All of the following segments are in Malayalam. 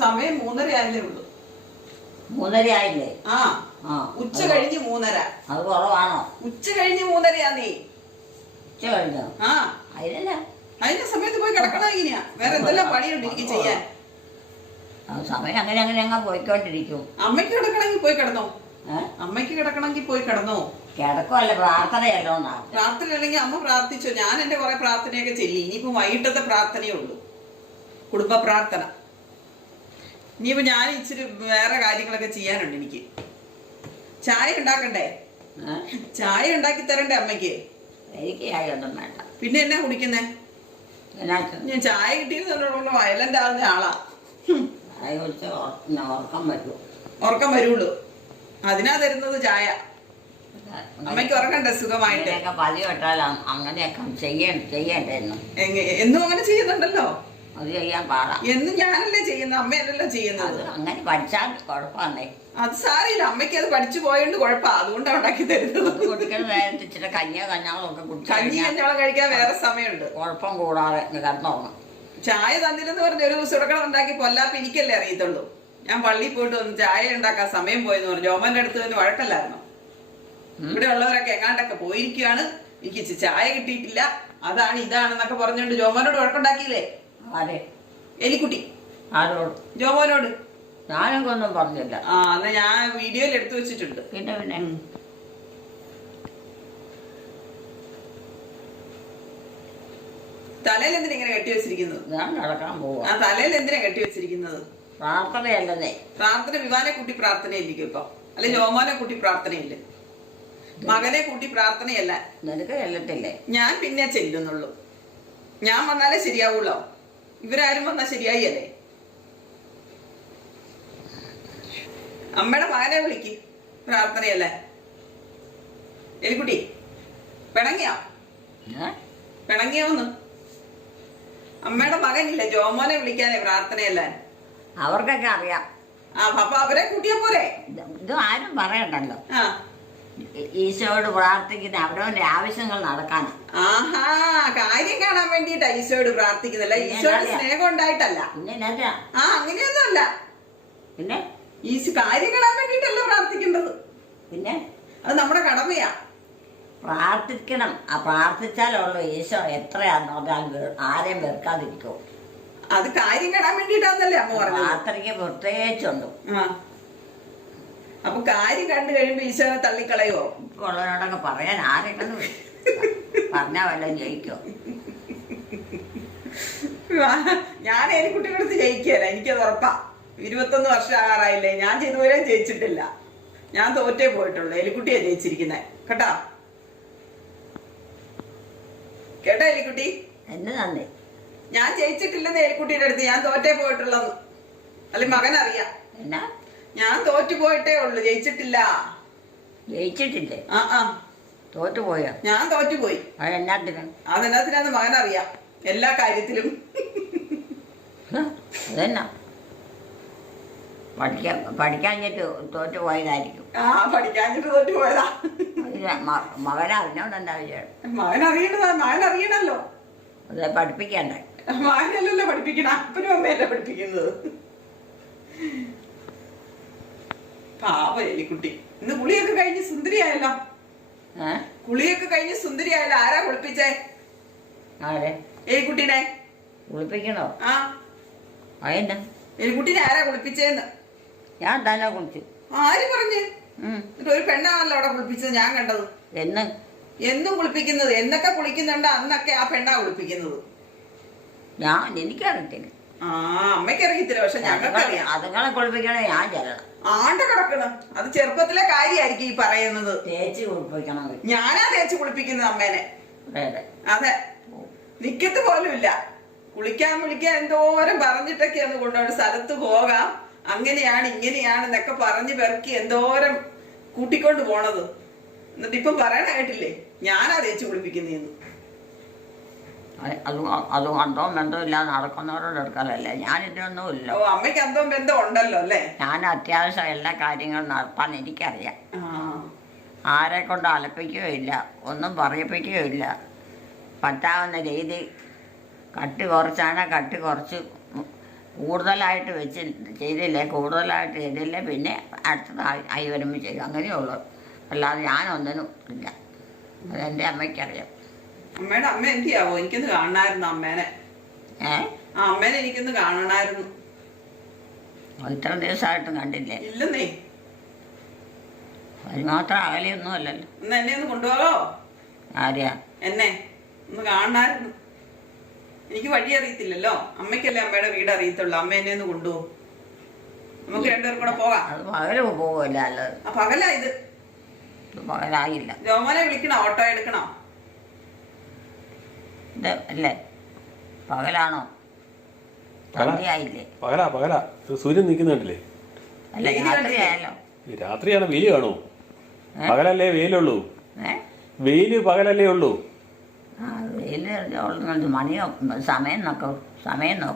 സമയം 3:30 ആയതേ ഉള്ളൂ. 3:30 ആയില്ലേ? ആ ഉച്ച കഴിഞ്ഞ് 3:30. അത് കുറവാണോ? ഉച്ച കഴിഞ്ഞ് 3:30 നീ. ഉച്ച കഴിഞ്ഞോ? ആ അതിനല്ല, അതിന്റെ സമയത്ത് പോയി കിടക്കണം. ഇങ്ങനെയാ വേറെ എന്തെല്ലാം പണിയുണ്ട് എനിക്ക് ചെയ്യാൻ. സമയം അങ്ങനെ അങ്ങനെ അങ്ങ് പോയിക്കൊണ്ടിരിക്കും. അമ്മയ്ക്ക് കിടക്കണമെങ്കിൽ പോയി കിടന്നോ. അമ്മയ്ക്ക് കിടക്കണമെങ്കിൽ പോയി കിടന്നോ. കിടക്കുമല്ല, പ്രാർത്ഥനയല്ലോ. പ്രാർത്ഥന അല്ലെങ്കിൽ അമ്മ പ്രാർത്ഥിച്ചോ. ഞാൻ എന്റെ കുറെ പ്രാർത്ഥനയൊക്കെ ചെല്ലി. ഇനിയിപ്പോ വൈകിട്ടത്തെ പ്രാർത്ഥനയേ ഉള്ളൂ, കുടുംബ പ്രാർത്ഥന. ഇനിയിപ്പോ ഞാൻ ഇച്ചിരി വേറെ കാര്യങ്ങളൊക്കെ ചെയ്യാനുണ്ട് എനിക്ക്. ചായ ഉണ്ടാക്കണ്ടേ? ചായ ഉണ്ടാക്കി തരണ്ടേ അമ്മയ്ക്ക്? എനിക്ക് ചായ ഒന്നും വേണ്ട. പിന്നെ എന്നാ കുടിക്കുന്നേ? ഞാൻ ചായ കിട്ടിയെന്നുള്ള വയലന്റ് ആവുന്ന ആളാ. ചായ കുടിച്ചാൽ ഉറക്കം വരൂ. ഉറക്കം വരുള്ളൂ. അതിനാ തരുന്നത് ചായ. അമ്മയ്ക്ക് ഉറക്കണ്ടേ സുഖമായിട്ട്? പതി വെട്ടാൽ അങ്ങനെയൊക്കെ ചെയ്യണ്ടേ? എന്നും അങ്ങനെ ചെയ്യുന്നുണ്ടല്ലോ. അത് ചെയ്യാൻ പാടാം. എന്നും ഞാനല്ലേ ചെയ്യുന്നത്, അമ്മയല്ലല്ലോ ചെയ്യുന്നത്. അങ്ങനെ പഠിച്ചാൽ കുഴപ്പമാണേ. അത് സാരില്ല, അമ്മയ്ക്ക് അത് പഠിച്ചു പോയോണ്ട് കുഴപ്പമാ. അതുകൊണ്ടാണ് ഉണ്ടാക്കി തരുന്നത്. കുടിക്കുന്ന നേരത്തെ ഇച്ചിരി കഞ്ഞാളും ഒക്കെ കുടിച്ചു. കഞ്ഞാളം കഴിക്കാൻ വേറെ സമയമുണ്ട്. കുഴപ്പം കൂടാതെ കിടന്നുറങ്ങും. ചായ തന്നില്ലെന്ന് പറഞ്ഞ ഒരു ദിവസം ഇടക്കണം ഉണ്ടാക്കി പൊല്ലാപ്പ് എനിക്കല്ലേ അറിയത്തുള്ളൂ. ഞാൻ പള്ളിയിൽ പോയിട്ട് വന്ന് ചായ ഉണ്ടാക്കാൻ സമയം പോയെന്ന് പറഞ്ഞു. ജോമന്റെ അടുത്ത് തന്നെ വഴക്കല്ലായിരുന്നു. ഇവിടെ ഉള്ളവരൊക്കെ എങ്ങാണ്ടൊക്കെ പോയിരിക്കുകയാണ്, എനിക്ക് ചായ കിട്ടിയിട്ടില്ല, അതാണ് ഇതാണെന്നൊക്കെ പറഞ്ഞോണ്ട് ജോമോനോട് വഴക്കുണ്ടാക്കിയില്ലേ? ആരെ? എലിക്കുട്ടി. ആരോട്? ജോമോനോട്. ഞാനൊക്കെ ഒന്നും പറഞ്ഞില്ല. എന്നാ ഞാൻ വീഡിയോയിൽ എടുത്തു വെച്ചിട്ടുണ്ട്. പിന്നെ തലയിൽ എന്തിനാ ഇങ്ങനെ കെട്ടി വെച്ചിരിക്കുന്നത്? ഞാൻ നടക്കാൻ പോവാ. ആ തലയിൽ എന്തിനാ കെട്ടി വെച്ചിരിക്കുന്നത്? പ്രാർത്ഥനയല്ലേ? പ്രാർത്ഥന വിവാനെ കൂട്ടി പ്രാർത്ഥനയില്ലിക്കും ഇപ്പൊ, അല്ലെ ജോമോനെ കൂട്ടി പ്രാർത്ഥനയില്ല, മകനെ കൂട്ടി പ്രാർത്ഥനയല്ല. നിനക്ക് ചെല്ലത്തില്ലേ? ഞാൻ പിന്നെ ചെല്ലുന്നുള്ളൂ. ഞാൻ വന്നാലേ ശരിയാവുള്ളോ? ഇവരാരും വന്നാ ശരിയായി അല്ലേ? അമ്മയുടെ മകനെ വിളിക്ക്, പ്രാർത്ഥനയല്ലേ? എലിക്കുട്ടി പിണങ്ങിയോന്ന്? അമ്മയുടെ മകനില്ലേ ജോമോനെ വിളിക്കാനേ പ്രാർത്ഥനയല്ലേ? അവർക്കൊക്കെ അറിയാം. അപ്പൊ അവരെ കൂട്ടിയാ പോരെ? ഇത് ആരും പറയണ്ടല്ലോ. ഈശോയോട് പ്രാർത്ഥിക്കുന്ന അവരവന്റെ ആവശ്യങ്ങൾ നടക്കാനാ. ആഹാ, കാര്യം കാണാൻ വേണ്ടിട്ടാ ഈശോയോട് പ്രാർത്ഥിക്കുന്നില്ല, ഈശോയുടെ സ്നേഹം ഉണ്ടായിട്ടല്ല. അങ്ങനെയൊന്നും അല്ല. പിന്നെ കാര്യം കാണാൻ വേണ്ടിട്ടല്ല പ്രാർത്ഥിക്കേണ്ടത്. പിന്നെ അത് നമ്മുടെ കടമയാ. പ്രാർത്ഥിക്കണം. പ്രാർത്ഥിച്ചാലുള്ള ഈശോ എത്രയാന്ന് പറഞ്ഞാൽ ആരെയും വെറുക്കാതിരിക്കോ? അത് കാര്യം കാണാൻ വേണ്ടിട്ടാന്നല്ലേ അമ്മ പറഞ്ഞത്. പ്രാർത്ഥനയ്ക്ക് പ്രത്യേകിച്ചുണ്ട്. അപ്പൊ കാര്യം കണ്ടു കഴിയുമ്പോ ഈശോനെ തള്ളിക്കളയോ? ഉള്ളവരോടൊക്കെ പറയാൻ ആരെങ്കിലും പറഞ്ഞാ വല്ലതും ജയിക്കോ? ഞാൻ എലിക്കുട്ടിയുടെ അടുത്ത് ജയിക്കുകയല്ല, എനിക്കത് ഉറപ്പാ. 21 വർഷം ആകാറായില്ലേ, ഞാൻ ഇതുവരെ ജയിച്ചിട്ടില്ല. ഞാൻ തോറ്റേ പോയിട്ടുള്ളൂ. എലിക്കുട്ടിയാ ജയിച്ചിരിക്കുന്നേ. കേട്ടോ കേട്ടോ എലിക്കുട്ടി? എന്നെ തന്നെ ഞാൻ ജയിച്ചിട്ടില്ലെന്ന് എലിക്കുട്ടിയുടെ അടുത്ത്. ഞാൻ തോറ്റേ പോയിട്ടുള്ളത്. അല്ലെ മകനറിയാം. എന്നാ? ഞാൻ തോറ്റു പോയിട്ടേ ഉള്ളു, ജയിച്ചിട്ടില്ല. ജയിച്ചിട്ടില്ലേ? തോറ്റുപോയോ? ഞാൻ തോറ്റുപോയി. അതെന്നാത്തിനാന്ന് മകനറിയാം എല്ലാ കാര്യത്തിലും. അതെന്നാ? പഠിക്കാഞ്ഞിട്ട് തോറ്റുപോയതായിരിക്കും. പഠിക്കാഞ്ഞിട്ട് തോറ്റുപോയതാ. മകനറിഞ്ഞോണ്ട് എന്താ വിചാരം? മകനറിയണല്ലോ. അതെ, പഠിപ്പിക്കണ്ടേ? മകനല്ലല്ലോ പഠിപ്പിക്കണ, അപ്പനും അമ്മയല്ലേ പഠിപ്പിക്കുന്നത്. പാവ എലിക്കുട്ടി. ഇന്ന് കുളിയൊക്കെ കഴിഞ്ഞ് സുന്ദരിയായല്ലോ. കുളിയൊക്കെ കഴിഞ്ഞ് സുന്ദരിയായല്ലോ. ആരാ കുളിപ്പിച്ചേ? എലിക്കുട്ടീനെ കുളിപ്പിക്കണോ? എലിക്കുട്ടീനെ ആരാ കുളിപ്പിച്ചേന്ന്? ഞാൻ തന്നെ കുളിച്ചു. ആര് പറഞ്ഞ്? ഒരു പെണ്ണാണല്ലോ അവിടെ കുളിപ്പിച്ചത്, ഞാൻ കണ്ടത്. എന്നും കുളിപ്പിക്കുന്നത്, എന്നൊക്കെ കുളിക്കുന്നുണ്ട് അന്നൊക്കെ ആ പെണ്ണാ കുളിപ്പിക്കുന്നത്. എനിക്കറിയത്തില്ല. അമ്മയ്ക്ക് അറിയത്തില്ല, പക്ഷെ ഞങ്ങൾക്കറിയാം. അതുങ്ങളെ കുളിപ്പിക്കണേ ഞാൻ ചെല്ലണം. ആണ്ട കിടക്കണം. അത് ചെറുപ്പത്തിലെ കാര്യമായിരിക്കും ഈ പറയുന്നത്. തേച്ച് കുളിപ്പിക്കണം. ഞാനാ തേച്ച് കുളിപ്പിക്കുന്നത് അമ്മേനെ. അതെ, നിക്കത്ത് പോലും ഇല്ല. കുളിക്കാൻ വിളിക്കാൻ എന്തോരം പറഞ്ഞിട്ടൊക്കെയാണ് കൊണ്ടുപോയി സ്ഥലത്ത് പോകാം, അങ്ങനെയാണ് ഇങ്ങനെയാണെന്നൊക്കെ പറഞ്ഞ് പെറുക്കി എന്തോരം കൂട്ടിക്കൊണ്ട് പോണത്. എന്നിട്ട് ഇപ്പം പറയണ കേട്ടില്ലേ ഞാനാ തേച്ച് കുളിപ്പിക്കുന്നതെന്ന്. അത് അന്തവും ബന്ധവും ഇല്ലാതെ നടക്കുന്നവരോട് എടുക്കാനല്ലേ. ഞാൻ ഇതിനൊന്നും ഇല്ല. അമ്മയ്ക്ക് അന്തവും ബന്ധം ഉണ്ടല്ലോ അല്ലേ? ഞാൻ അത്യാവശ്യം എല്ലാ കാര്യങ്ങളും നടത്താൻ എനിക്കറിയാം. ആരെ കൊണ്ട് അലപ്പിക്കുകയോ ഇല്ല, ഒന്നും പറയിപ്പിക്കുകയോ ഇല്ല. പറ്റാവുന്ന രീതി കട്ടി കുറച്ചാണ് കട്ടി കുറച്ച് കൂടുതലായിട്ട് വെച്ച് ചെയ്തില്ലേ, കൂടുതലായിട്ട് ചെയ്തില്ലേ പിന്നെ അടുത്തത് ആയി വരുമ്പോൾ ചെയ്യും, അങ്ങനെയുള്ളൂ. അല്ലാതെ ഞാനൊന്നിനും ഇല്ല. അതെൻ്റെ അമ്മയ്ക്കറിയാം. അമ്മയുടെ അമ്മ എന്തിയാവോ? എനിക്കൊന്ന് കാണണമായിരുന്നു അമ്മേനെ. ആ അമ്മേനെ എനിക്കൊന്ന് കാണണമായിരുന്നു. ഇത്ര ദിവസമായിട്ടും കണ്ടില്ലേ? ഇല്ലെന്നേ. അതിനുമാത്രം അകലെയൊന്നും അല്ലല്ലോ. ഒന്ന് എന്നെ ഒന്ന് കൊണ്ടുപോകോ? ആരെയാ? എന്നെ ഒന്ന് കാണണമായിരുന്നു. എനിക്ക് വഴി അറിയത്തില്ലല്ലോ. അമ്മയ്ക്കല്ലേ അമ്മയുടെ വീട് അറിയത്തുള്ളൂ. അമ്മ എന്നെ ഒന്ന് കൊണ്ടുപോകും. നമുക്ക് രണ്ടുപേരും കൂടെ പോകാം. അത് പകല് പോവില്ല. അല്ലത് പകലാ ഇത്? പകലായില്ല. ജോമോനെ വിളിക്കണോ? ഓട്ടോ എടുക്കണോ? ഇത് അല്ലേ പകലാണോ? സന്ധ്യയായില്ലേ? പകലാ. സൂര്യൻ നിൽക്കുന്നുണ്ടല്ലേ? അല്ല രാത്രിയായാലോ? രാത്രിയാണ് വെയിൽ കാണൂ. പകലല്ലേ വെയിലുള്ളൂ. വെയില് പകലല്ലേ ഉള്ളൂ. ആ വെയില് മണിയോ സമയം നോക്കാം,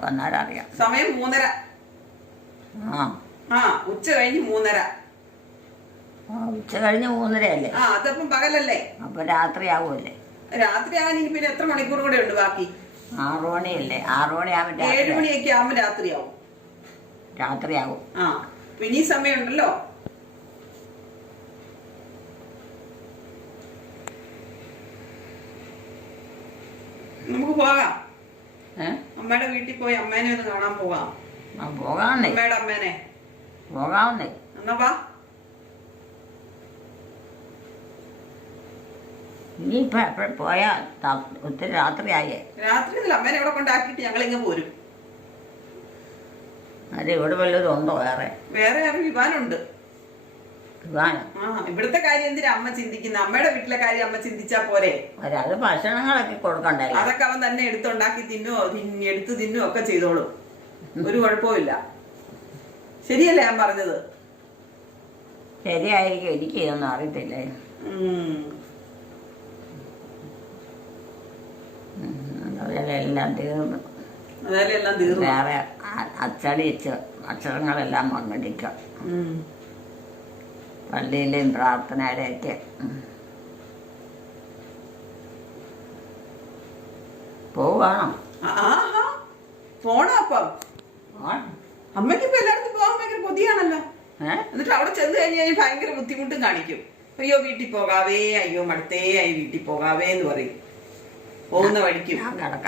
അന്നേരം അറിയാം. സമയം 3:30. ആ ഉച്ച കഴിഞ്ഞ് 3:30. ഉച്ച കഴിഞ്ഞ് 3:30 ആ അതപ്പം പകലല്ലേ? അപ്പൊ രാത്രിയാവുമല്ലേ? രാത്രിയാകാൻ ഇനി പിന്നെ എത്ര മണിക്കൂർ കൂടെ ഉണ്ട് ബാക്കി? 6 മണിയല്ലേ? 6 മണിയാകുമ്പോൾ 7 മണിയൊക്കെ ആവുമ്പോ രാത്രിയാവും. ആ പിന്നെ ഈ സമയമുണ്ടല്ലോ. നമുക്ക് പോകാം. അമ്മയുടെ വീട്ടിൽ പോയി അമ്മേനെ ഒന്ന് കാണാൻ പോകാം. പോകാമെന്നേ. അമ്മയുടെ അമ്മേനെ പോകാമെന്നേ. എന്നാ വാ. ഇനിയിപ്പോ എപ്പോഴും പോയാ ഒത്തിരി രാത്രിയായേ. രാത്രി അമ്മേനെ ഇവിടെ കൊണ്ടാക്കിയിട്ട് ഞങ്ങൾ ഇങ്ങ് പോരും. അത് ഇവിടെ വല്ലതും ഉണ്ടോ? വേറെ വിവാനുണ്ട്. വിവാനം? ആ ഇവിടുത്തെ കാര്യം എന്തിനാ അമ്മ ചിന്തിക്കുന്നത്? അമ്മയുടെ വീട്ടിലെ കാര്യം അമ്മ ചിന്തിച്ചാ പോരെ? അത് ഭക്ഷണങ്ങളൊക്കെ കൊടുക്കണ്ടേ? അതൊക്കെ അവൻ തന്നെ എടുത്തുണ്ടാക്കി എടുത്ത് തിന്നുവോ ഒക്കെ ചെയ്തോളും. ഒരു കുഴപ്പമില്ല. ശരിയല്ലേ ഞാൻ പറഞ്ഞത്? ശരിയായിരിക്കും. എനിക്ക് ഇതൊന്നും അറിയത്തില്ലേ. എല്ലാം തീർന്നു. വേറെ അച്ചടിച്ച് അക്ഷരങ്ങളെല്ലാം പങ്കെടുക്കാം. പള്ളിയിലെയും പ്രാർത്ഥനയുടെയൊക്കെ പോവാണോ? പോണോ? അപ്പം അമ്മയ്ക്ക് ഇപ്പൊ എല്ലായിടത്തും പോകാൻ ഭയങ്കര കൊതിയാണല്ലോ. എന്നിട്ട് അവിടെ ചെന്ന് കഴിഞ്ഞാൽ ഭയങ്കര ബുദ്ധിമുട്ടും കാണിക്കും. അയ്യോ വീട്ടിൽ പോകാവേ, അയ്യോ മടുത്തേ ആയി വീട്ടിൽ പോകാവേ എന്ന് പറയും. പോകുന്ന വഴിക്കും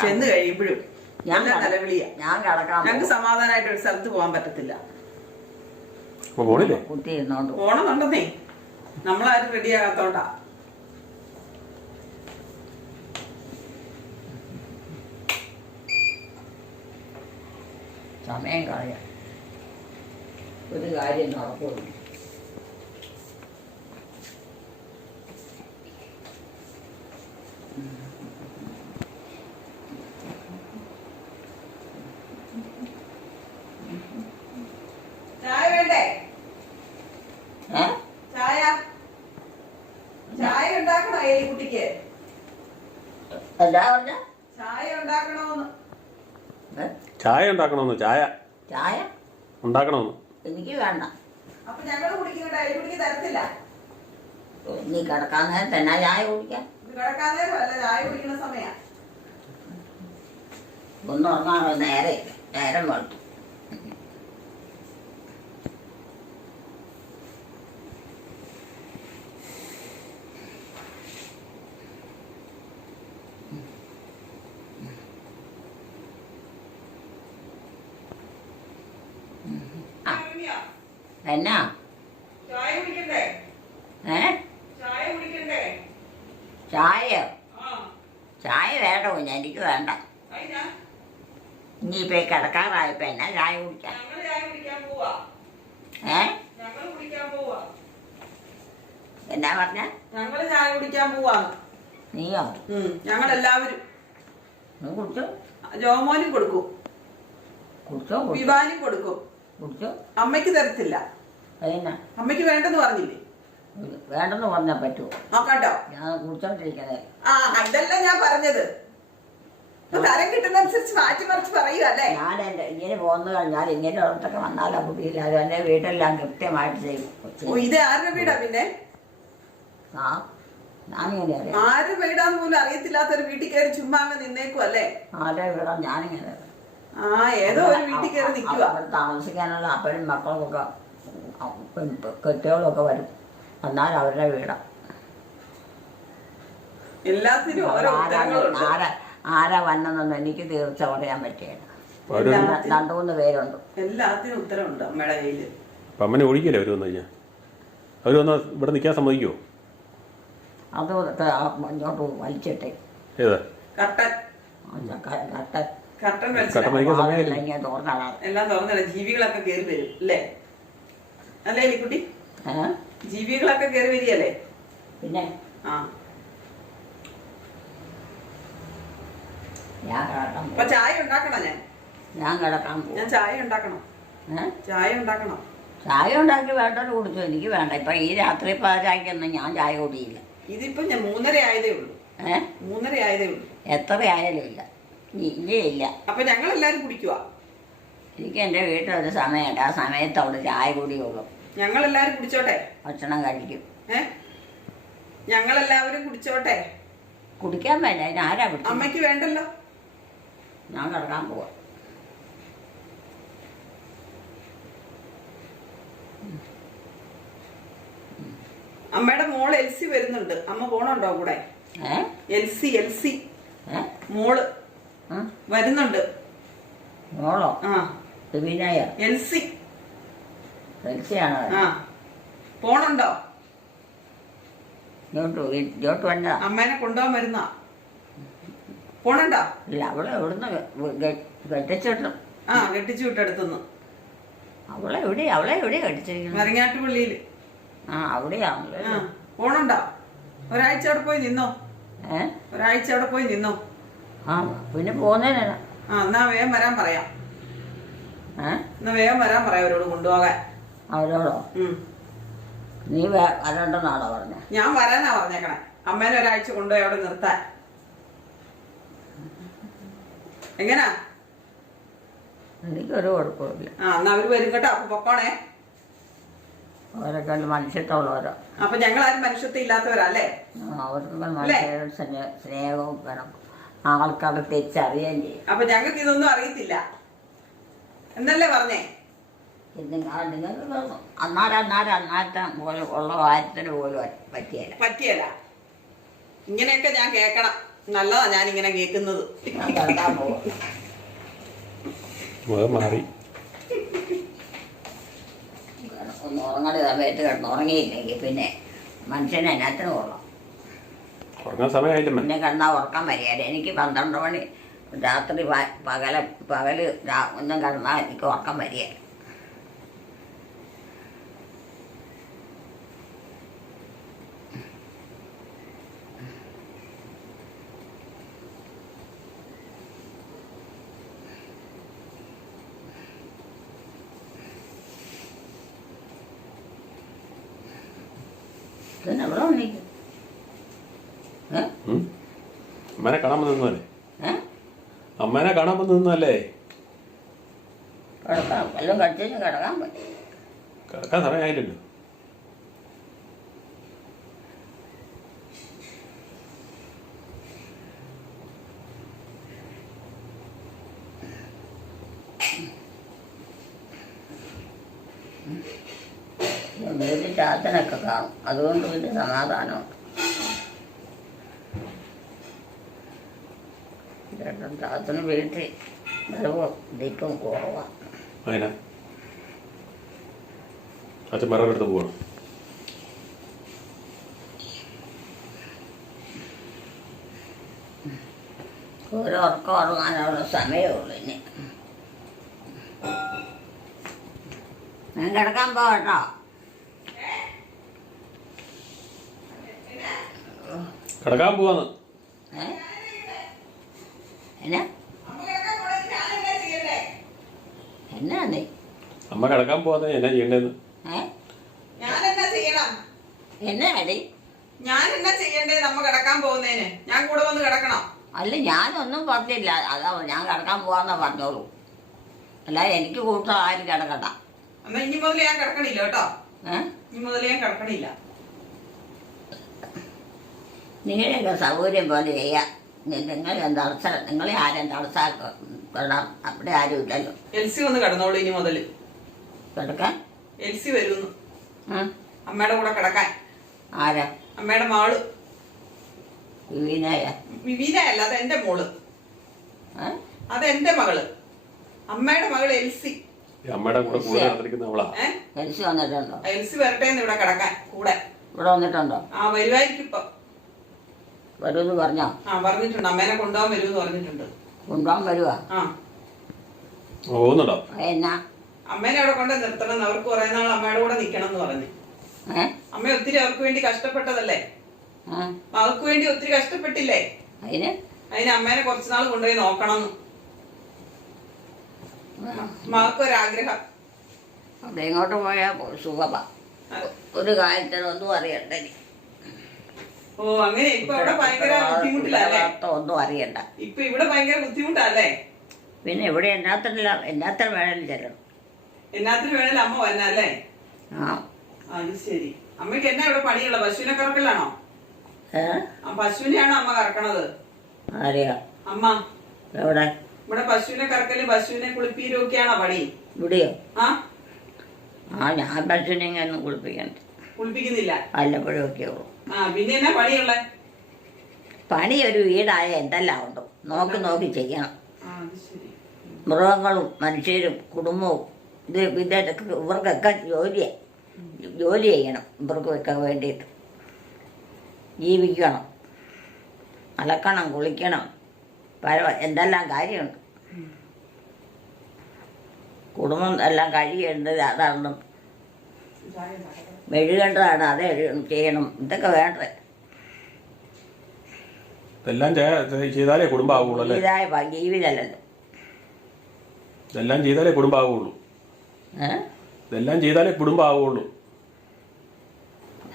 ചെന്ന് കഴിയുമ്പോഴും നല്ല നിലവിളിയാ. ഞങ്ങൾക്ക് സമാധാനമായിട്ട് ഒരു സ്ഥലത്ത് പോകാൻ പറ്റത്തില്ല. പോണമെന്നുണ്ടെന്നേ നമ്മളാരും റെഡിയാകാത്തോണ്ടാ. സമയം കളയാ. ഒരു കാര്യം നടക്കുള്ളൂ. ചായ വേണ്ടേ? ചായ ഉണ്ടാക്കണോ എലിക്കുട്ടിക്ക്? എന്താ പറഞ്ഞ? ചായ ഉണ്ടാക്കണോന്ന്. ചായ ഉണ്ടാക്കണമെന്ന്. ചായ ഉണ്ടാക്കണമെന്ന്. എനിക്ക് വേണ്ട. അപ്പൊ ഞങ്ങള് കുടിക്കട്ടെ? എലിക്കുട്ടിക്ക് തരത്തില്ല. നീ കിടക്കാൻ നേരത്തെ എന്നാ ചായ കുടിക്കാൻ? കിടക്കാൻ നേരമല്ല, ചായ കുടിക്കുന്ന സമയാ. ഒന്നും ഉറങ്ങാനോ നേരം വേണം. എന്നാ ചായ കുടിക്കണ്ടേ? ചായ കുടിക്കണ്ടേ? ചായയോ? ചായ വേണ്ട കുഞ്ഞ, എനിക്ക് വേണ്ട. ഇനിയിപ്പോ കിടക്കാറായപ്പോ എന്നാ ചായ കുടിക്കാൻ? എന്നാ പറഞ്ഞ? ഞങ്ങള് ചായ കുടിക്കാൻ പോവാന്ന്. നീയോ? ഞങ്ങളെല്ലാവരും. നീ കുടിച്ചോ? ജോമോനും കൊടുക്കും, വിവാനും കൊടുക്കും. അമ്മയ്ക്ക് തരത്തില്ല. അമ്മയ്ക്ക് വേണ്ടെന്ന് പറഞ്ഞില്ലേ? വേണ്ടെന്ന് പറഞ്ഞാ പറ്റുമോ? നോക്കട്ടോ, ഞാൻ കുടിച്ചോണ്ടിരിക്കണേ. ഇതല്ല ഞാൻ പറഞ്ഞത്. തരം കിട്ടുന്നതനുസരിച്ച് മാറ്റി മറിച്ച് പറയുവല്ലേ? ഞാൻ ഇങ്ങനെ പോന്നു കഴിഞ്ഞാൽ ഇങ്ങനെ ഓർത്തൊക്കെ വന്നാലോ കുട്ടിയില്ല. അത് എന്നെ വീടെല്ലാം കൃത്യമായിട്ട് ചെയ്യും. ഇത് ആരുടെ വീടാ പിന്നെ? ഞാനിങ്ങനെ അറിയാം. ആരുടെ വീടാന്ന് പോലും അറിയത്തില്ലാത്തൊരു വീട്ടിൽ കയറി ചുമ്മാ അങ്ങ് നിന്നേക്കും അല്ലേ? ആരുടെ വീടാ? ഞാനിങ്ങനെ ആ ഏതോ ഒരു വീട്ടിൽ കയറി നിൽക്കുക. അവിടെ താമസിക്കാനുള്ള അപ്പനും മക്കളൊക്കെ കെട്ടികളൊക്കെ വരും. എന്നാൽ അവരുടെ വീടാണ്. എല്ലാത്തിനും ഓരോ ഉത്തരങ്ങളുണ്ട്. ആരാ വന്നെന്നൊന്നും എനിക്ക് തീർച്ച പറയാൻ പറ്റില്ല. അവര് 2-3 പേരുണ്ട്. എല്ലാത്തിനും ഉത്തരവുണ്ട് അമ്മയുടെ കയ്യില്. അപ്പം അമ്മനെ ഓടിക്കല്ലേ അവർ വന്നു കഴിഞ്ഞാൽ? അവർ വന്നാൽ ഇവിടെ നിൽക്കാൻ സമ്മതിക്കുമോ? അത് മുന്നോട്ട് വലിച്ചിട്ടേ. ഏതാ കട്ടൻ കട്ടൻ കട്ടൻ കട്ടൻ വലിക്കാൻ സമയമില്ല. തുറന്നാണ്. എല്ലാം തുറന്നല്ല, ജീവികളൊക്കെ കയറി വരും അല്ലേ? അല്ലേ എലിക്കുട്ടി? ജീവികളൊക്കെ കയറി വരികയല്ലേ? പിന്നെ ആ ഞാൻ കിടക്കാൻ അപ്പൊ ചായ ഉണ്ടാക്കണോ? ഞാൻ കിടക്കാൻ പോകും. ഞാൻ ചായ ഉണ്ടാക്കണം. ചായ ഉണ്ടാക്കണം. ചായ ഉണ്ടാക്കി വേണ്ടത് കുടിച്ചു. എനിക്ക് വേണ്ട. ഇപ്പൊ ഈ രാത്രി പാചായിക്കൊന്നും ഞാൻ ചായ കുടിയില്ല. ഇതിപ്പോ ഞാൻ 3:30 ആയതേ ഉള്ളൂ. 3:30 ആയതേ ഉള്ളൂ. എത്ര ആയാലും ഇല്ല. ഇല്ലേ ഇല്ല. അപ്പൊ ഞങ്ങൾ എല്ലാരും കുടിക്കുക. എനിക്ക് എൻ്റെ വീട്ടിലൊരു സമയമുണ്ട്. ആ സമയത്ത് അവിടെ ചായ കുടിയുള്ളൂ. ഞങ്ങൾ എല്ലാരും കുടിച്ചോട്ടെ? ഭക്ഷണം കഴിക്കും. ഞങ്ങളെല്ലാവരും കുടിച്ചോട്ടെ? കുടിക്കാൻ വേണ്ട. അതിന് ആരാ കുടിക്കും? അമ്മയ്ക്ക് വേണ്ടല്ലോ. ഞാൻ കിടക്കാൻ പോവാ. അമ്മയുടെ മോൾ എൽസി വരുന്നുണ്ട്. അമ്മ പോണുണ്ടോ കൂടെ? എൽസി മോള് വരുന്നുണ്ട്. മോളോ? ആ എൽസി. എൽസിയാണോ? ആ പോണുണ്ടോ? ഇങ്ങോട്ട് വന്ന അമ്മേനെ കൊണ്ടുപോകാൻ വരുന്ന. പോണുണ്ടോ? ഇല്ല. അവളെ എവിടുന്ന് കെട്ടിച്ചിട്ടു? ആ കെട്ടിച്ചു വിട്ടെടുത്തുനിന്ന്. അവളെ എവിടെ കെട്ടിച്ചിരിക്കുന്നു? മരങ്ങാട്ടുപള്ളിയില്. ആ അവിടെയാണല്ലോ. പോണുണ്ടോ? ഒരാഴ്ച അവിടെ പോയി നിന്നോ? ഒരാഴ്ച അവിടെ പോയി നിന്നോ? ആ പിന്നെ പോന്നേനാ. ആ എന്നാ വേഗം വരാൻ പറയാം. എന്നാ വേഗം വരാൻ പറയാം അവരോട് കൊണ്ടുപോകാൻ. അവരോടോ? നീ വരണ്ടെന്നാണോ പറഞ്ഞ? ഞാൻ വരാനാ പറഞ്ഞേക്കണേ. അമ്മേനെ ഒരാഴ്ച കൊണ്ടുപോയി അവിടെ നിർത്താൻ. എങ്ങനാ? എനിക്കൊരു കുഴപ്പമില്ല. ആ എന്നാ അവര് വരും കേട്ടോ. അപ്പൊ പൊക്കോണേ. അവരൊക്കെ മനുഷ്യത്തുള്ളവരോ. അപ്പൊ ഞങ്ങളാരും മനുഷ്യത്വം ഇല്ലാത്തവരല്ലേ? അവർക്ക് മനുഷ്യരുടെ സ്നേഹവും വേണം. ആൾക്കാരെ തിരിച്ചറിയുകയും ചെയ്യും. അപ്പൊ ഞങ്ങൾക്ക് ഇതൊന്നും അറിയത്തില്ല എന്നല്ലേ പറഞ്ഞേ? നിങ്ങൾക്ക് അന്നാരത്തെ പോലെ ഉള്ള കാര്യത്തിന് പോലും പറ്റിയല്ല. ഇങ്ങനെയൊക്കെ ഞാൻ കേക്കണം. നല്ലതാ ഞാൻ ഇങ്ങനെ കേൾക്കുന്നത്. ഞാൻ കിടക്കാൻ പോവാ. മാറി ഒന്ന് ഉറങ്ങേണ്ട സമയത്ത് കിടന്ന് ഉറങ്ങിയില്ലെങ്കിൽ പിന്നെ മനുഷ്യനെ അതിനകത്തിന് കൊള്ളാം. ഉറങ്ങാൻ സമയമായില്ല. പിന്നെ കിടന്നാൽ ഉറക്കാൻ വരികയില്ല. എനിക്ക് 12 മണി രാത്രി പകല് ഒന്നും കിടന്നാൽ എനിക്ക് ഉറക്കം വരികയില്ല. പിന്നെ എവിടെ വന്നിരിക്കും? അമ്മേനെ കാണാൻ വന്ന് നിന്നല്ലേ? അമ്മേനെ കാണാൻ വന്ന് നിന്നല്ലേ? കിടക്കാം. വല്ലതും കഴിച്ചു കിടക്കാൻ പറ്റും. കിടക്കാൻ സമയമായില്ലല്ലോ. വീട്ടിൽ ചാത്തനൊക്കെ കാണും. അതുകൊണ്ട് വലിയ സമാധാനമുണ്ട്. ചാത്തന് വീട്ടിൽ വെള്ളവും ദിക്കും കുറവാണ്. അതിനാ അച്ഛൻ മറവെടുത്ത് പോകണം. ഒരു ഉറക്കം ഉറങ്ങാനുള്ള സമയമുള്ളൂ ഇനി. ഞാൻ കിടക്കാൻ പോകട്ടോ. കിടക്കാൻ പോവാന്ന്. എന്നാ നീ അമ്മ കിടക്കാൻ പോവാതെ എന്നാ ചെയ്യണ്ടേന്ന്? എന്നാ അടി? ഞാൻ എന്നാ ചെയ്യണ്ടേ? നമ്മ കിടക്കാൻ പോകുന്നതിന് ഞാൻ കൂടെ വന്ന് കിടക്കണം. അല്ല ഞാനൊന്നും പറഞ്ഞില്ല. അതാ ഞാൻ കിടക്കാൻ പോവാന്നാ പറഞ്ഞോളൂ. അല്ലാതെ എനിക്ക് കൂട്ടം ആരും കിടക്കണ്ട. എന്നാ ഇനി മുതൽ ഞാൻ കിടക്കണില്ല കേട്ടോ. ഇനി മുതൽ ഞാൻ കിടക്കണില്ല. നിങ്ങളെയൊക്കെ സൗകര്യം പോലെ ചെയ്യാം. നിങ്ങളെ ആരും കിടക്കാം. അവിടെ ആരും ഇല്ലല്ലോ എൽസി വന്ന് കിടന്നോളൂ ഇനി മുതല്. കിടക്കാൻ. എൽസി വരുന്നു ഉം. അമ്മയുടെ കൂടെ കിടക്കാൻ. ആരാ? അമ്മയുടെ മകള് വിവീനയാ? വിവീന അല്ല, അത് എന്റെ മോള്. ഏ? അതെന്റെ മകള്. അമ്മയുടെ മകള് എൽസി. ഈ അമ്മയുടെ കൂടെ കൂടെ നടന്നിരിക്കുന്ന അവളാ. എൽസി വന്നിട്ടുണ്ടോ? എൽസി വരട്ടെ ഇവിടെ കിടക്കാൻ കൂടെ. ഇവിടെ വന്നിട്ടുണ്ടോ? ആ വരുമായിരിക്കും ഇപ്പൊ. വരുമെന്ന് പറഞ്ഞോ? ആ പറഞ്ഞിട്ടുണ്ട്, അമ്മേനെ കൊണ്ടുപോകാൻ വരുമെന്ന് പറഞ്ഞിട്ടുണ്ട്. കൊണ്ടുപോകാൻ വരുവാ? ആ പോകുന്നുണ്ടോ? എന്നാ? അമ്മേനെ അവിടെ കൊണ്ട് നിർത്തണം. അവർക്ക് കുറെ നാൾ അമ്മയുടെ കൂടെ നിക്കണം എന്ന് പറഞ്ഞു. അമ്മ ഒത്തിരി അവർക്ക് വേണ്ടി കഷ്ടപ്പെട്ടതല്ലേ, അവർക്ക് വേണ്ടി ഒത്തിരി കഷ്ടപ്പെട്ടില്ലേ, അതിന് അമ്മേനെ കുറച്ചുനാൾ കൊണ്ടുപോയി നോക്കണം. മകൾക്കൊരാഗ്രഹം. അത് എങ്ങോട്ട് പോയാ സുഖമാ. ഒരു കാര്യത്തിനൊന്നും അറിയണ്ട. ഓ അങ്ങനെ ഇപ്പൊ ഇവിടെ ഭയങ്കര ബുദ്ധിമുട്ടില്ലല്ലേ? ഒന്നും അറിയണ്ട. ഇപ്പൊ ഇവിടെ ഭയങ്കര ബുദ്ധിമുട്ടല്ലേ? പിന്നെ ഇവിടെ എന്നാത്തിനും വേണേലും ചെല്ലണം. എന്നാത്തിന് വേണേലും അമ്മ വന്നല്ലേ? ആ അത് ശരി. അമ്മയ്ക്ക് എന്നാ ഇവിടെ പണിയുള്ള? പശുവിനെ കറക്കലാണോ? ഏ? പശുവിനെയാണോ അമ്മ കറക്കണത്? അറിയാം. അമ്മ എവിടെ? ഇവിടെ പശുവിനെ കറക്കലും പശുവിനെ കുളിപ്പീരും ഒക്കെയാണോ പണി? ഇവിടെയോ? ആ ഞാൻ പശുവിനെ ഒന്നും കുളിപ്പിക്കണ്ട. കുളിപ്പിക്കുന്നില്ല? വല്ലപ്പോഴും ഒക്കെ ഉള്ളൂ. ആ പിന്നെ എന്നാ പണിയുള്ള? പണി ഒരു വീടായ എന്തെല്ലാം ഉണ്ടോ നോക്കി നോക്കി ചെയ്യണം. അത് ശരി. മൃഗങ്ങളും മനുഷ്യരും കുടുംബവും ഇവർക്കൊക്കെ ജോലി ചെയ്യണം. ഇവർക്കൊക്കെ വേണ്ടിയിട്ട് ജീവിക്കണം, അലക്കണം, കുളിക്കണം, എന്തെല്ലാം കാര്യമുണ്ട്. കുടുംബം എല്ലാം കഴിയേണ്ടത് അതാണ്. മെഴുകേണ്ടതാണ്, അത് ചെയ്യണം. ഇതൊക്കെ വേണ്ടേ? ഇതെല്ലാം ചെയ്താലേ കുടുംബം ആവുള്ളൂ അല്ലേ? ജീവിതമല്ലല്ലോ. ഇതെല്ലാം ചെയ്താലേ കുടുംബം ആവുള്ളൂ. ഇതെല്ലാം ചെയ്താലേ കുടുംബം ആവുള്ളൂ.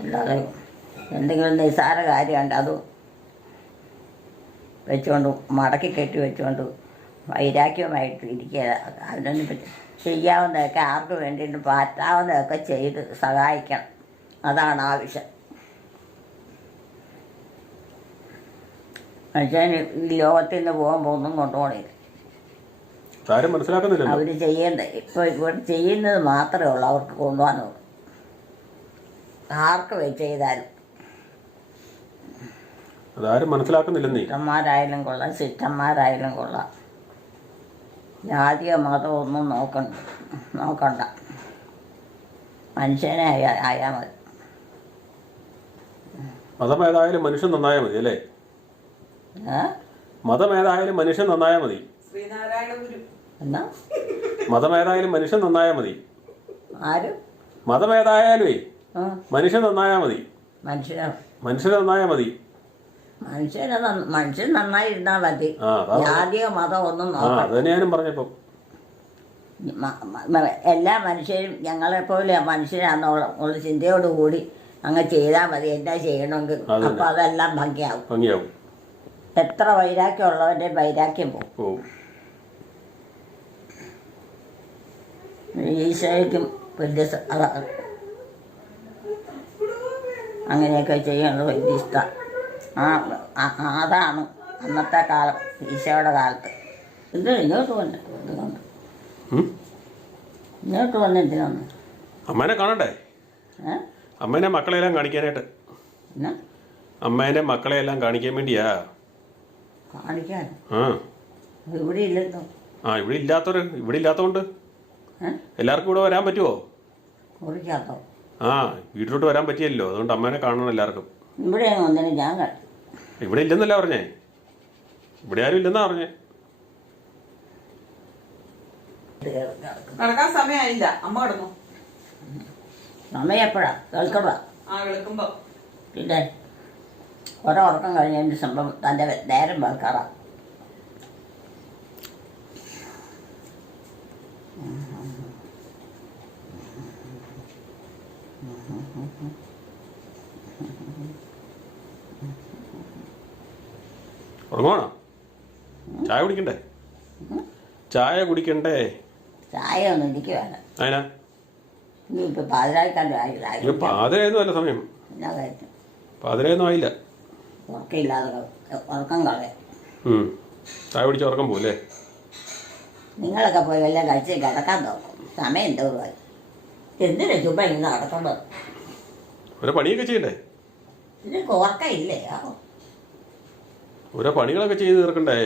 അല്ലാതെ എന്തെങ്കിലും നിസ്സാര കാര്യമുണ്ട് അത് വെച്ചുകൊണ്ട് മടക്കി കെട്ടി വെച്ചുകൊണ്ട് വൈരാഗ്യമായിട്ട് ഇരിക്കുക. അതിനൊന്നും ചെയ്യാവുന്നതൊക്കെ ആർക്ക് വേണ്ടിയിട്ട് പറ്റാവുന്നതൊക്കെ ചെയ്ത് സഹായിക്കണം. അതാണ് ആവശ്യം. മനുഷ്യന് ഈ ലോകത്തിൽ നിന്ന് പോകുമ്പോൾ ഒന്നും കൊണ്ടുപോകണില്ല. അവർ ചെയ്യേണ്ട ഇപ്പോൾ ഇവിടെ ചെയ്യുന്നത് മാത്രമേ ഉള്ളൂ അവർക്ക് കൊണ്ടുപോകാനുള്ളൂ. ആർക്ക് ചെയ്താലും അതാരും മനസ്സിലാക്കുന്നില്ലെന്നേ. ശിഷ്ടന്മാരായാലും കൊള്ളാം, ശിഷ്ടന്മാരായാലും കൊള്ളാം. ജാതിയോ മതമോ ഒന്നും നോക്കണ്ട. മനുഷ്യനെ ആയാൽ മതി. മതമേതായാലും മനുഷ്യൻ നന്നായാൽ മതി അല്ലേ? മതമേതായാലും മനുഷ്യൻ നന്നായാൽ മതി. ശ്രീനാരായണ ഗുരു എന്നാ? മതമേതായാലും മനുഷ്യൻ നന്നായാൽ മതി. ആരും മതമേതായാലുവേ മനുഷ്യൻ നന്നായാൽ മതി. മനുഷ്യൻ നന്നായാൽ മതി. മനുഷ്യൻ നന്നായിരുന്നാ മതി. ജാതിയോ മതം ഒന്നും ഞാനും പറഞ്ഞപ്പോ എല്ലാ മനുഷ്യരും ഞങ്ങളെപ്പോലെ മനുഷ്യരാന്നുള്ള ചിന്തയോടുകൂടി അങ്ങ് ചെയ്താൽ മതി. എന്താ ചെയ്യണമെങ്കിൽ അപ്പൊ അതെല്ലാം ഭംഗിയാവും. എത്ര വൈരാഗ്യം ഉള്ളവന്റെ വൈരാഗ്യം പോകും. ഈശോയ്ക്കും വലിയ അങ്ങനെയൊക്കെ ചെയ്യുന്നത് വലിയ ഇഷ്ടം. അതാണ് അന്നത്തെ കാലം, ഈശോയുടെ കാലത്ത്. ഇങ്ങോട്ട് വന്നെ ഇതുകൊണ്ട് ഇങ്ങോട്ട് വന്നെന്തിനൊന്ന് അമ്മേനെ കാണണ്ടേ? അമ്മേനെ മക്കളെല്ലാം കാണിക്കാനായിട്ട്. അമ്മേനെ മക്കളെല്ലാം കാണിക്കാൻ വേണ്ടിയാ. കാണിക്കാൻ? ആ ഇവിടെ ഇല്ലല്ലോ. ഇവിടെ ഇല്ലാത്തതുകൊണ്ട് എല്ലാവർക്കും ഇവിടെ വരാൻ പറ്റുമോ? മുറിക്കാത്തോ? വീട്ടിലോട്ട് വരാൻ പറ്റിയല്ലോ. അതുകൊണ്ട് അമ്മേനെ കാണണം എല്ലാവർക്കും. ഇവിടെ ഒന്നിനും ഞാൻ കണ്ടു. ഇവിടെ ഇല്ലെന്നല്ല പറഞ്ഞേ. ഇവിടെ ആരും ഇല്ലെന്നാ പറഞ്ഞേ. നടക്കാൻ സമയമായില്ല. അമ്മ കിടന്നു. സമയം എപ്പോഴാ? കേൾക്കുമ്പോ പിന്നെ ഉറക്കം കഴിഞ്ഞതിന് സംഭവം തൻ്റെ നേരം വെക്കാറാ. ഉറങ്ങണോ? ചായ കുടിക്കണ്ടേ? ചായ ഒന്നും എനിക്ക് വേണം. അതിനാ? ഇപ്പൊ പാതിരയൊന്നും അല്ല സമയം. പാതിരയൊന്നും ആയില്ല. ഉറക്കമില്ലാതെ ഉറക്കം കളയാം. ചായ കുടിച്ച് ഉറക്കം പോലേ? നിങ്ങളൊക്കെ പോയി വല്ല കഴിച്ച് കിടക്കാൻ നോക്കും. സമയം എന്തോറുമായി. എന്തിനാ ചുമ്മാ ഇന്ന് നടക്കുന്നത്? ഓരോ പണിയൊക്കെ ചെയ്യണ്ടേ? ഇതിനൊക്കെ ഓർക്കയില്ലേ? ഓരോ പണികളൊക്കെ ചെയ്ത് തീർക്കണ്ടേ?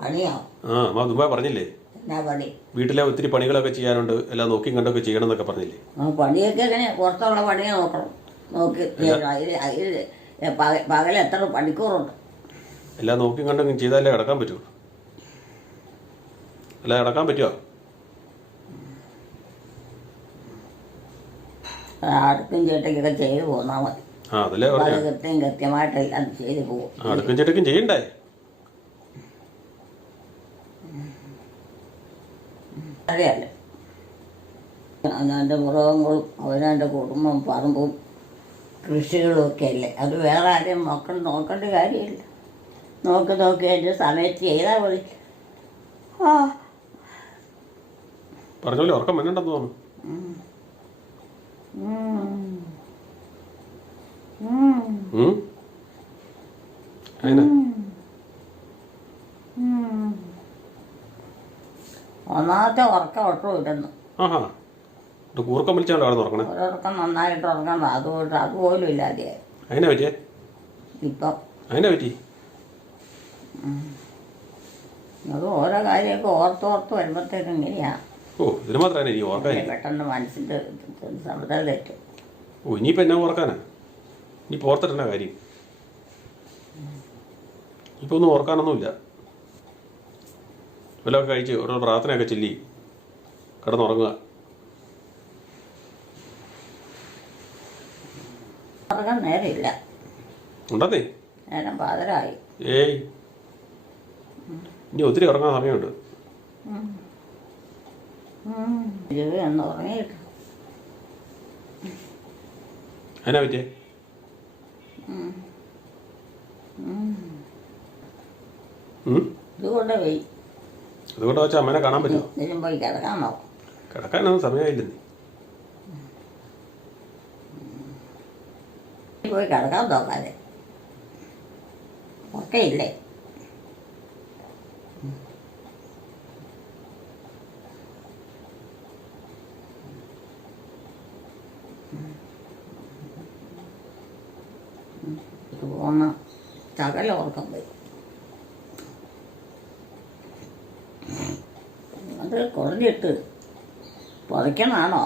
പണിയോ? ആ അമ്മ മുമ്പേ പറഞ്ഞില്ലേ എന്നാ പണി? വീട്ടിലെ ഒത്തിരി പണികളൊക്കെ ചെയ്യാനുണ്ട്, എല്ലാം നോക്കിയും കണ്ടൊക്കെ ചെയ്യണം എന്നൊക്കെ പറഞ്ഞില്ലേ? പണിയൊക്കെ എങ്ങനെ പുറത്തുള്ള പണിയെ നോക്കണം. നോക്കി പകൽ എത്ര മണിക്കൂറുണ്ട്? എല്ലാം നോക്കിയും കണ്ടൊക്കെ ചെയ്താലേ കിടക്കാൻ പറ്റുള്ളൂ. അല്ല കിടക്കാൻ പറ്റുമോ? അടുക്കും ചേട്ടയ്ക്കൊക്കെ ചെയ്ത് പോന്നാൽ മതി. ആ അതല്ലേ അത് പറഞ്ഞു. കൃത്യമായിട്ടെല്ലാം ചെയ്ത് പോകും. അടുക്കും ചേട്ടക്കും ചെയ്യണ്ടേ? അറിയാലോ, അവനവൻ്റെ മൃഗങ്ങളും അവനവൻ്റെ കുടുംബം പറമ്പും കൃഷികളും ഒക്കെ അല്ലേ. അത് വേറെ ആരെയും നോക്കേണ്ട കാര്യമില്ല. നോക്കി അതിൻ്റെ സമയത്ത് ചെയ്താൽ മതി. ആ പറഞ്ഞോളൂ, ഉറക്കം വരണ്ടെന്ന് തോന്നുന്നു. അതിന് ഒന്നാമത്തെ ഉറക്കം ഒട്ടും ഇല്ലെന്ന്. ആഹാ കൂർക്കം വിളിച്ചാണോ അവിടെ ഉറക്കണേ? ഒരിറക്കം നന്നായിട്ട് ഉറക്കണം. അതുപോലും ഇല്ലാതെ അതിനെ പറ്റിയേ? ഇപ്പം അതിനെ പറ്റി അത് ഓരോ കാര്യമൊക്കെ ഓർത്തോർത്ത് വരുമ്പോഴത്തേക്കും ഇങ്ങനെയാ. ഓ ഇതിന് മാത്രമേ ഇനി ഓർക്കാൻ പെട്ടെന്ന് മനസ്സിൻ്റെ ശ്രദ്ധ തെറ്റും. ഓ ഇനിയിപ്പോൾ എന്നാ ഓർക്കാനാ? ഇനിയിപ്പോൾ ഓർത്തിട്ടെന്നാ കാര്യം? ഇപ്പോൾ ഒന്നും ഓർക്കാനൊന്നുമില്ല. വല്ലതൊക്കെ കഴിച്ച് ഓരോ പ്രാർത്ഥനയൊക്കെ ചൊല്ലി കിടന്നുറങ്ങുക. ഉറങ്ങാൻ നേരമില്ല. ഉണ്ടെന്നേ നേരം പാതിരായി. ഏയ് ഇനി ഒത്തിരി ഉറങ്ങാൻ സമയമുണ്ട്. ഒന്ന് ഉറങ്ങിയിട്ട് അതിനാ പറ്റിയേ? ഇതുകൊണ്ട് പോയി അതുകൊണ്ട് വെച്ചാൽ അമ്മേനെ കാണാൻ പറ്റുമോ? ഇതിനും പോയി കിടക്കാൻ നോക്കും. കിടക്കാനൊന്നും സമയമില്ലെന്നേ. പോയി കിടക്കാൻ നോക്കാതെ ഒക്കെ ഇല്ലേ. പോന്ന ചകല ഉറക്കം പോയി. അത് കുറഞ്ഞിട്ട് പുതയ്ക്കണാണോ?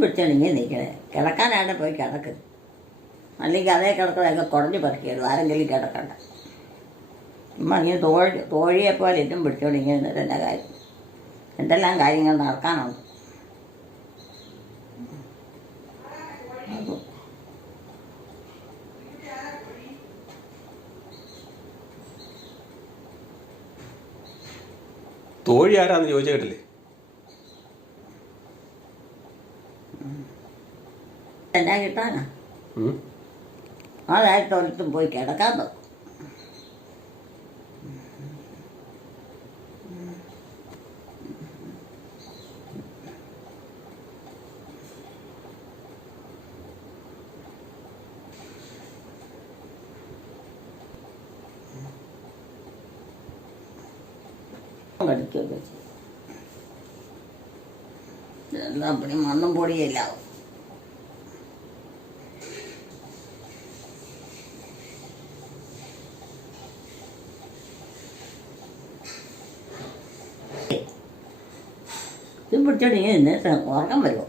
പിടിച്ചാണ് ഇങ്ങനെ നിൽക്കണേ. കിടക്കാനാണ് പോയി കിടക്ക്. അല്ലെങ്കിൽ അതേ കിടക്കണൊക്കെ കുറഞ്ഞ് പറിക്കരുത്. ആരെങ്കിലും കിടക്കണ്ട. ചുമ്മാ ഇങ്ങനെ തോഴിയെപ്പോലെ ഇതും പിടിച്ചോണ്ട് ഇങ്ങനെ നിന്നിട്ടെൻ്റെ കാര്യം. എന്തെല്ലാം കാര്യങ്ങൾ നടക്കാനുണ്ട്. തോഴി ആരാന്ന് ചോദിച്ച കേട്ടില്ലേ? എന്നാ കിട്ടാനാ? അതായിട്ടൊരിടത്തും പോയി കിടക്കാൻ നോക്കും. കടിക്കുകയൊക്കെ ചെയ്യും. എല്ലാം പിന്നെ മണ്ണും പൊടിയെല്ലാവും. ഇത് പിടിച്ചോണ്ട് ഇങ്ങനെ നിന്നിട്ട് ഉറക്കം വരുമോ?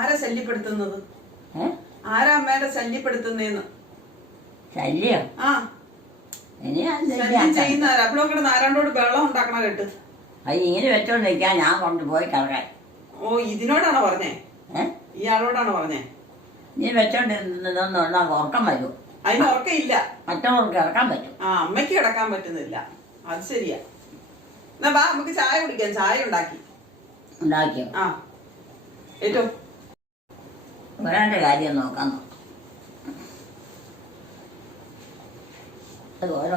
ആരാ ശല്യപ്പെടുത്തുന്നത്? ആരാ അമ്മേടെ ശല്യപ്പെടുത്തുന്നേന്ന്? ശല്യം? ആ ശല്യം ചെയ്യുന്നവരാ. അപ്പോഴും കൂടെ നാരാണ്ടോട് വെള്ളം ഉണ്ടാക്കണ കേട്ട്. അത് ഇങ്ങനെ വെച്ചോണ്ടിരിക്കാൻ ഞാൻ കൊണ്ടുപോയി കിടക്കാൻ. ഓ ഇതിനോടാണോ പറഞ്ഞേ? ഇയാളോടാണോ പറഞ്ഞേ? നീ വെച്ചോണ്ടിരുന്ന ഉറക്കം വരും. അതിന് ഉറക്കം ഇല്ല. മറ്റവർക്ക് കിടക്കാൻ പറ്റും. ആ അമ്മയ്ക്ക് കിടക്കാൻ പറ്റുന്നില്ല. അത് ശരിയാ. എന്നാ വാ നമുക്ക് ചായ കുടിക്കാം. ചായ ഉണ്ടാക്കിയോ? ആ ഏറ്റവും ഒരാളുടെ കാര്യം നോക്കാൻ നോക്കാം. ഓരോ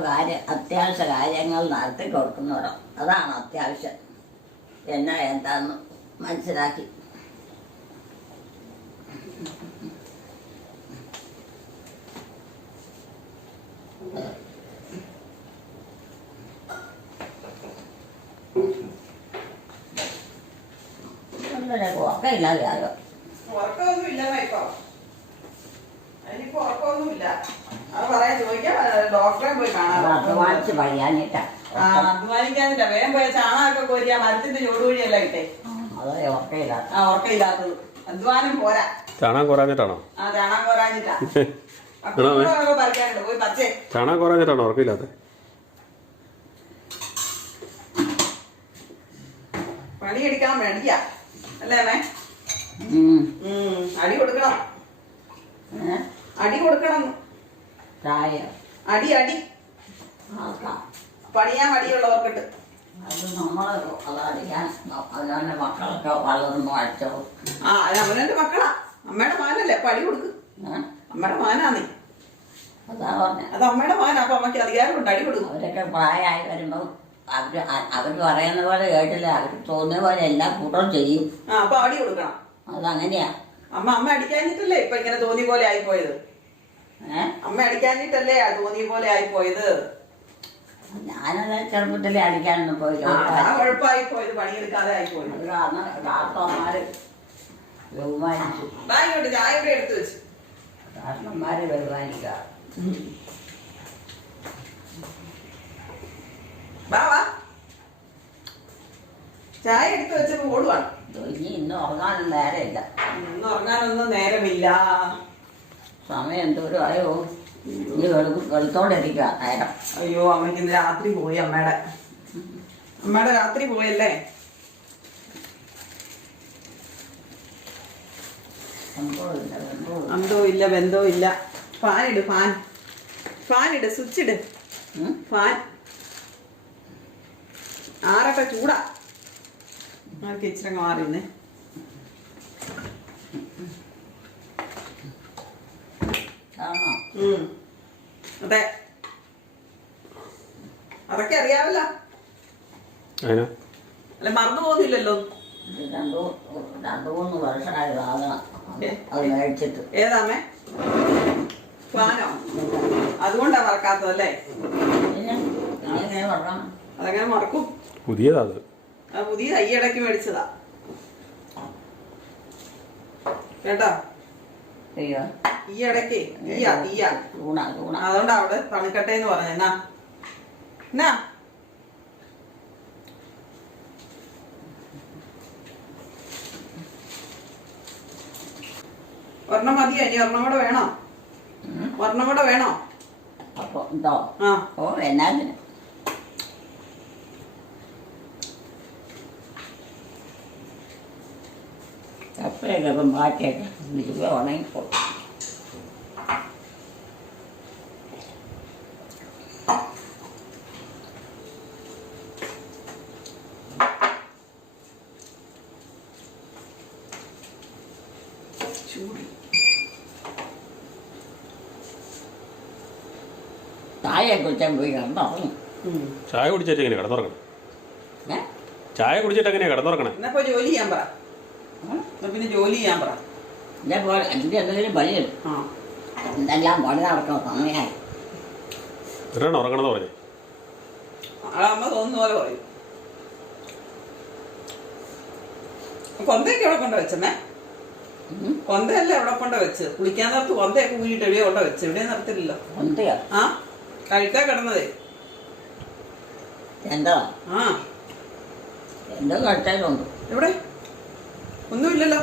അത്യാവശ്യ കാര്യങ്ങൾ നടത്തി കൊടുക്കുന്നവരോ അതാണ് അത്യാവശ്യം. എന്നാ എന്താന്ന് മനസ്സിലാക്കി. ഉറക്കമില്ലാതെയായോ? ഉറക്കമൊന്നും ഇല്ല ഇപ്പൊ. അതിനിപ്പോ ഉറക്കമൊന്നുമില്ല. അത് പറയാൻ ചോദിക്കാം. ഡോക്ടറെ പോയി കാണാം. അധ്വാനിച്ച് പഴിയാനിട്ടാ. അധ്വാനിക്കാനില്ല. വേഗം പോയ ചാണകമൊക്കെ കോരിയാ മരത്തിന്റെ ചോടുവഴിയല്ല ഇട്ടേ. അതേ ഉറക്കമില്ലാത്ത. ഉറക്കമില്ലാത്തത് അധ്വാനം പോരാ. ചാണകം കുറഞ്ഞിട്ടാണോ? ചാണകം കോരാഞ്ഞിട്ടാ. പറിക്കാനുണ്ട്. പോയി പച്ചേ. ചാണകം കുറഞ്ഞിട്ടാണോ ഉറക്കമില്ലാത്ത? പണിയെടുക്കാൻ വേണ്ടിയാ അല്ലേ അമ്മേ? അടി കൊടുക്കണം. അടി കൊടുക്കണം. അടി അടി പണിയാൻ മടിയുള്ളവർക്കിട്ട്. അത് നമ്മളെ അതറിയാൻ അവനവന്റെ മക്കളൊക്കെ വളർന്നു അടിച്ചോ. അത് അവനവന്റെ മക്കളാ. അമ്മയുടെ മാനല്ലേ? പടി കൊടുക്ക്. അമ്മയുടെ മാനാന്നേ. അതാ പറഞ്ഞ അത് അമ്മയുടെ മാനാ. അപ്പൊ അമ്മയ്ക്ക് അധികാരമുണ്ട്. അടി കൊടുക്കും. അവരൊക്കെ പ്രായമായി വരുമ്പോ അവര് പറയുന്ന പോലെ കേട്ടില്ല. അവര് തോന്നിയ പോലെ എല്ലാ കൂട്ടവും ചെയ്യും. അപ്പൊ അടി കൊടുക്കണം. അതങ്ങനെയാ. അമ്മ അടിക്കാഞ്ഞിട്ടല്ലേ ഇപ്പൊ ഇങ്ങനെ തോന്നിയ പോലെ ആയിപ്പോയത്? അമ്മ അടിക്കാഞ്ഞിട്ടല്ലേ തോന്നിയ പോലെ ആയിപ്പോയത്? ഞാനത് ചെറുപ്പത്തിലെ അടിക്കാനൊന്നും പോയില്ല. കുഴപ്പമായി പോയത്. പണിയെടുക്കാതെ ആയിപ്പോയത്. അത് കാരണം കാരണന്മാര് ബഹുമാനിച്ചു. ഇങ്ങോട്ട് ചായ ഇവിടെ എടുത്തു വെച്ചു. കാരണന്മാര് ബഹുമാനിക്കുക. വാ ചായ എടുത്തു വെച്ചപ്പോ ഓടുവാണ്. ഇനി ഇന്ന് ഉറങ്ങാനും നേരമില്ല. ഇന്ന് ഉറങ്ങാനൊന്നും നേരമില്ല. സമയം എന്തോരം ആയോ? ഇനി വെളുത്തോണ്ടിരിക്കുക നേരം. അയ്യോ അമ്മയ്ക്ക് ഇന്ന് രാത്രി പോയി. അമ്മയുടെ രാത്രി പോയല്ലേ? അന്തോ ഇല്ല ബന്ധോ ഇല്ല. ഫാനിട്. ഫാനിട്. സ്വിച്ച് ഇട്. ഫാൻ ആറട്ടെ. ചൂടാ. ആർക്ക് ഇച്ചിരി മാറിന്നേ. അതെ അതൊക്കെ അറിയാമല്ല. അല്ല മറന്നു പോകുന്നില്ലല്ലോ. 2-3 വർഷമായി വാങ്ങണം അത് മേടിച്ചിട്ട്. ഏതാമേ? ഫാനോ? അതുകൊണ്ടാ മറക്കാത്തതല്ലേ? അതങ്ങനെ മറക്കും. പുതിയതാ. പുതിയ ഈയിടയ്ക്ക് മേടിച്ചതാ കേട്ടോ. ഈ ഇടയ്ക്ക് അതുകൊണ്ടാ അവിടെ തണുക്കട്ടെ എന്ന് പറഞ്ഞ. എന്നാ ഒരെണ്ണം മതിയോ? ഇനി ഒരെണ്ണം കൂടെ വേണോ? ഒരെണ്ണം കൂടെ വേണോ? അപ്പൊ ഇതോ? ഓ എന്നാത്തിന് കപ്പയൊക്കെ ഇപ്പം മാറ്റിയൊക്കെ ഉണങ്ങിപ്പോ. ചായ കുടിച്ചാൽ പോയി കിടന്നുറങ്ങും. ചായ കുടിച്ചിട്ട് എങ്ങനെയാ കിടന്നുറങ്ങണേ? ചായ കുടിച്ചിട്ട് എങ്ങനെയാ കിടന്നുറങ്ങണേ? എന്നപ്പോ ജോലി ചെയ്യാൻ പറ. പിന്നെ ജോലി ചെയ്യാൻ പറ. ഇതേപോലെ എനിക്ക് എന്തെങ്കിലും പണിയുണ്ട്. എന്തെല്ലാം പണി നടക്കണം സമയമായി. എത്രയാണ് ഉറങ്ങണമെന്ന് പറഞ്ഞേ? അമ്മ തോന്നുന്ന പോലെ പറയും. കൊന്തയൊക്കെ എവിടെ കൊണ്ട് വെച്ചെന്നേ? കൊന്തയല്ല എവിടെ കൊണ്ട് വെച്ച്? കുളിക്കാൻ നേരത്ത് കൊന്തയൊക്കെ ഊരിയിട്ട് എവിടെയോ കൊണ്ട് വെച്ച്. എവിടെയും നിർത്തില്ലല്ലോ. കൊന്തയോ? കഴിക്കാൻ കിടന്നതേ. എന്താ? എന്തോ കഴിച്ചാലുണ്ട്. എവിടെ? ഒന്നുമില്ലല്ലോ.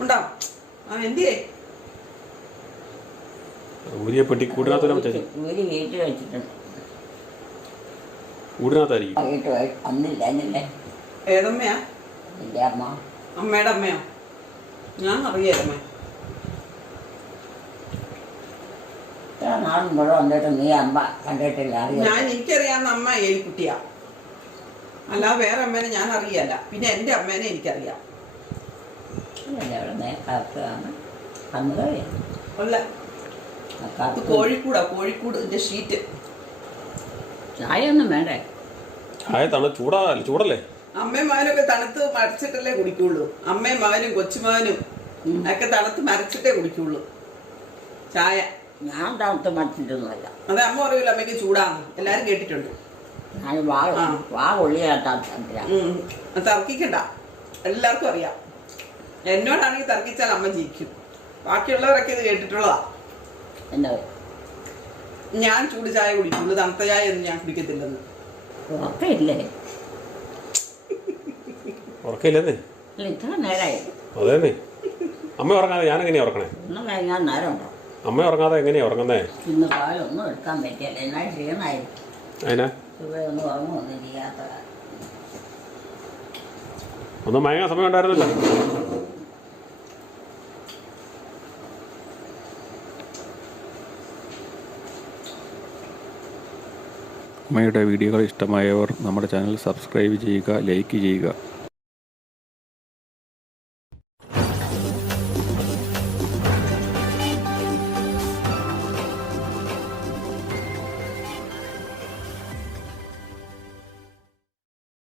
ഉണ്ടോ? എന്തിയേ? ഊരിയെ പെട്ടി കൂടിനകത്ത് ഊരി വീട്ടിൽ വെച്ചിട്ടുണ്ട്. കൂടിനകത്തായിരിക്കും. അന്നില്ലേ? ഏതമ്മയാ? എന്റെ അമ്മ. അമ്മയുടെ അമ്മയോ? ഞാൻ അറിയാമേ. നാളും കൂടെ വന്നിട്ട് നീ അമ്മ കണ്ടിട്ടില്ല? ഞാൻ എനിക്കറിയാവുന്ന അമ്മ ഏലിക്കുട്ടിയാ. അല്ലാതെ വേറെ അമ്മേനെ ഞാൻ അറിയല്ല. പിന്നെ എന്റെ അമ്മേനെ എനിക്കറിയാം. അല്ല ഇത് കോഴിക്കൂടിന്റെ ഷീറ്റ്. ചായ ഒന്നും വേണ്ടേ? ചായ ചൂടല്ലേ? അമ്മയും മകനൊക്കെ തണുത്ത് മരച്ചിട്ടല്ലേ കുടിക്കുള്ളൂ. അമ്മയും മകനും കൊച്ചുമകനും ഒക്കെ തണുത്ത് മരച്ചിട്ടേ കുടിക്കുള്ളൂ ചായ. ഞാൻ തണുത്ത് മരച്ചിട്ടൊന്നുമല്ല. അതെ, അമ്മ പറയൂല അമ്മയ്ക്ക് ചൂടാന്ന്, എല്ലാരും കേട്ടിട്ടുണ്ട്. ഞാൻ വാ കൊള്ളിയാട്ടാ. തർക്കിക്കണ്ട, എല്ലാവർക്കും അറിയാം. എന്നോടാണെങ്കിൽ തർക്കിച്ചാൽ അമ്മ ജയിക്കും. ബാക്കിയുള്ളവരൊക്കെ ഇത് കേട്ടിട്ടുള്ളതാ. എന്താ ഞാൻ ചൂട് ചായ കുടിക്കുള്ളൂ, തണുത്ത ചായ ഒന്നും ഞാൻ കുടിക്കത്തില്ലെന്ന്. ഉറക്കമില്ലേ? ഉറക്കമില്ലെന്നേ. ഇത്ര നേരമായി. അതേന്നേ. അമ്മ ഉറങ്ങാതെ ഞാൻ എങ്ങനെയാ ഉറക്കണേ? ഒന്നും കഴിഞ്ഞാൽ നേരമുണ്ടോ? അമ്മ ഉറങ്ങാതെ എങ്ങനെയാ ഉറങ്ങുന്നേ? ഇന്ന് കാലൊന്നും എടുക്കാൻ പറ്റിയല്ല. എന്നാൽ ക്ഷീണമായിരിക്കും. അതിനാ ഇവിടെ ഒന്നും ഉറങ്ങുമൊന്നും ചെയ്യാത്ത. ഒന്നും മയങ്ങാൻ സമയം ഉണ്ടായിരുന്നല്ലോ. അമ്മയുടെ വീഡിയോകൾ ഇഷ്ടമായവർ നമ്മുടെ ചാനൽ സബ്സ്ക്രൈബ് ചെയ്യുക, ലൈക്ക് ചെയ്യുക.